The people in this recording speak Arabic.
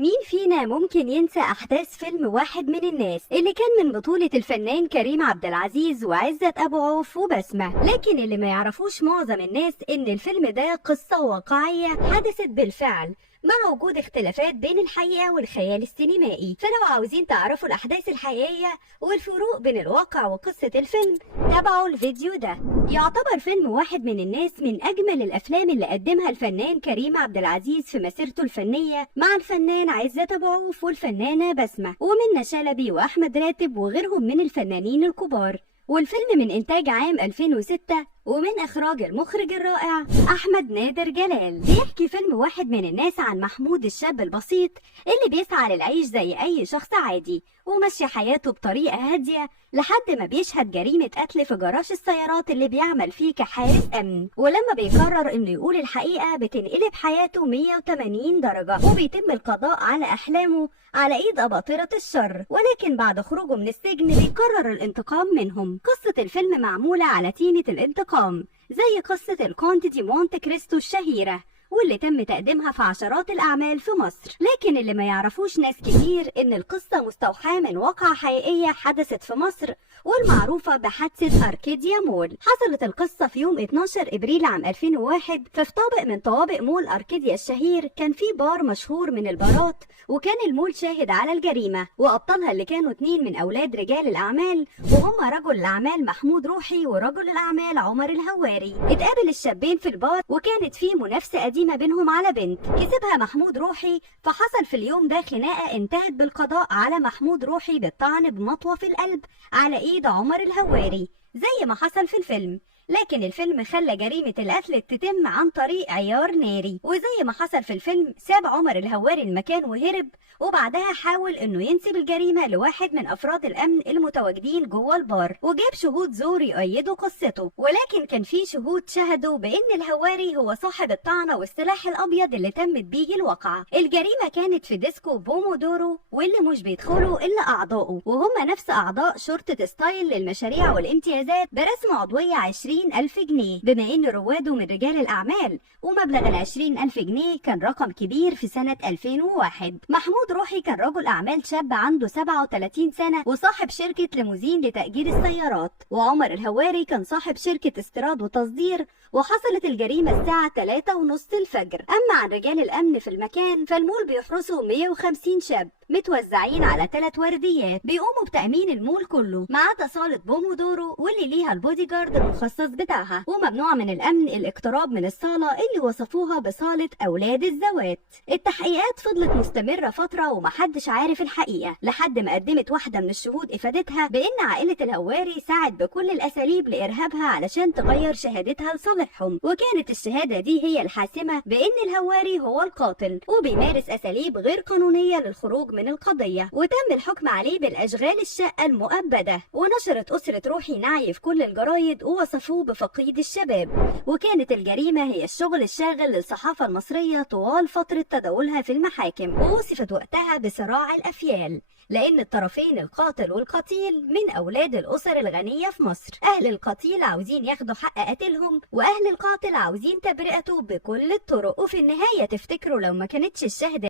مين فينا ممكن ينسى أحداث فيلم واحد من الناس اللي كان من بطولة الفنان كريم عبد العزيز وعزت أبو عوف وبسمة؟ لكن اللي ما يعرفوش معظم الناس إن الفيلم ده قصة واقعية حدثت بالفعل، مع وجود اختلافات بين الحقيقة والخيال السينمائي. فلو عاوزين تعرفوا الأحداث الحقيقية والفروق بين الواقع وقصة الفيلم، تابعوا الفيديو ده. يعتبر فيلم واحد من الناس من أجمل الأفلام اللي قدمها الفنان كريم عبد العزيز في مسيرته الفنية مع الفنان عزت أبو عوف والفنانة بسمة ومنة شلبي وأحمد راتب وغيرهم من الفنانين الكبار. والفيلم من إنتاج عام 2006 ومن إخراج المخرج الرائع أحمد نادر جلال. بيحكي فيلم واحد من الناس عن محمود الشاب البسيط اللي بيسعى للعيش زي أي شخص عادي ومشي حياته بطريقة هادية لحد ما بيشهد جريمة قتل في جراج السيارات اللي بيعمل فيه كحارس أمن. ولما بيقرر إنه يقول الحقيقة بتنقلب حياته 180 درجة وبيتم القضاء على أحلامه على إيد أباطرة الشر. ولكن بعد خروجه من السجن بيقرر الانتقام منهم. قصة الفيلم معمولة على تيمة الانتقام زي قصة الكونت دي مونت كريستو الشهيرة واللي تم تقديمها في عشرات الأعمال في مصر. لكن اللي ما يعرفوش ناس كتير إن القصة مستوحاة من واقعة حقيقية حدثت في مصر والمعروفة بحادثة أركيديا مول. حصلت القصة في يوم 12 إبريل عام 2001. ففي طابق من طوابق مول أركيديا الشهير كان في بار مشهور من البارات، وكان المول شاهد على الجريمة، وأبطالها اللي كانوا 2 من أولاد رجال الأعمال وهم رجل الأعمال محمود روحي ورجل الأعمال عمر الهواري. اتقابل الشابين في البار وكانت في منافسة قديمة بينهم على بنت كسبها محمود روحي. فحصل في اليوم ده خناقة انتهت بالقضاء على محمود روحي بالطعن بمطوة في القلب على ايد عمر الهواري زي ما حصل في الفيلم. لكن الفيلم خلى جريمة القتل تتم عن طريق عيار ناري، وزي ما حصل في الفيلم ساب عمر الهواري المكان وهرب، وبعدها حاول انه ينسب الجريمة لواحد من افراد الامن المتواجدين جوه البار، وجاب شهود زور يؤيدوا قصته. ولكن كان في شهود شهدوا بان الهواري هو صاحب الطعنة والسلاح الابيض اللي تمت بيه الواقعة. الجريمة كانت في ديسكو بومودورو واللي مش بيدخلوا الا اعضائه، وهم نفس اعضاء شرطة ستايل للمشاريع والامتيازات برسم عضوية 20,000 جنيه، بما ان رواده من رجال الاعمال، ومبلغ 20,000 جنيه كان رقم كبير في سنة 2001. محمود روحي كان رجل اعمال شاب عنده 37 سنة وصاحب شركة ليموزين لتأجير السيارات، وعمر الهواري كان صاحب شركة استيراد وتصدير. وحصلت الجريمة الساعة 3:30 الفجر. اما عن رجال الامن في المكان فالمول بيحرسوا 150 شاب متوزعين على 3 ورديات بيقوموا بتأمين المول كله، ما عدا صالة بومودورو واللي ليها البودي جارد المخصص بتاعها، وممنوع من الأمن الاقتراب من الصالة اللي وصفوها بصالة أولاد الزوات. التحقيقات فضلت مستمرة فترة ومحدش عارف الحقيقة، لحد ما قدمت واحدة من الشهود إفادتها بأن عائلة الهواري ساعد بكل الأساليب لإرهابها علشان تغير شهادتها لصالحهم، وكانت الشهادة دي هي الحاسمة بأن الهواري هو القاتل وبيمارس أساليب غير قانونية للخروج من القضية، وتم الحكم عليه بالأشغال الشقة المؤبدة. ونشرت أسرة روحي نعي في كل الجرايد ووصفوه بفقيد الشباب. وكانت الجريمة هي الشغل الشاغل للصحافة المصرية طوال فترة تداولها في المحاكم، ووصفت وقتها بصراع الأفيال، لأن الطرفين القاتل والقتيل من أولاد الأسر الغنية في مصر. أهل القتيل عاوزين ياخدوا حق قتلهم، وأهل القاتل عاوزين تبرئته بكل الطرق. وفي النهاية تفتكروا لو ما كانتش الشهادة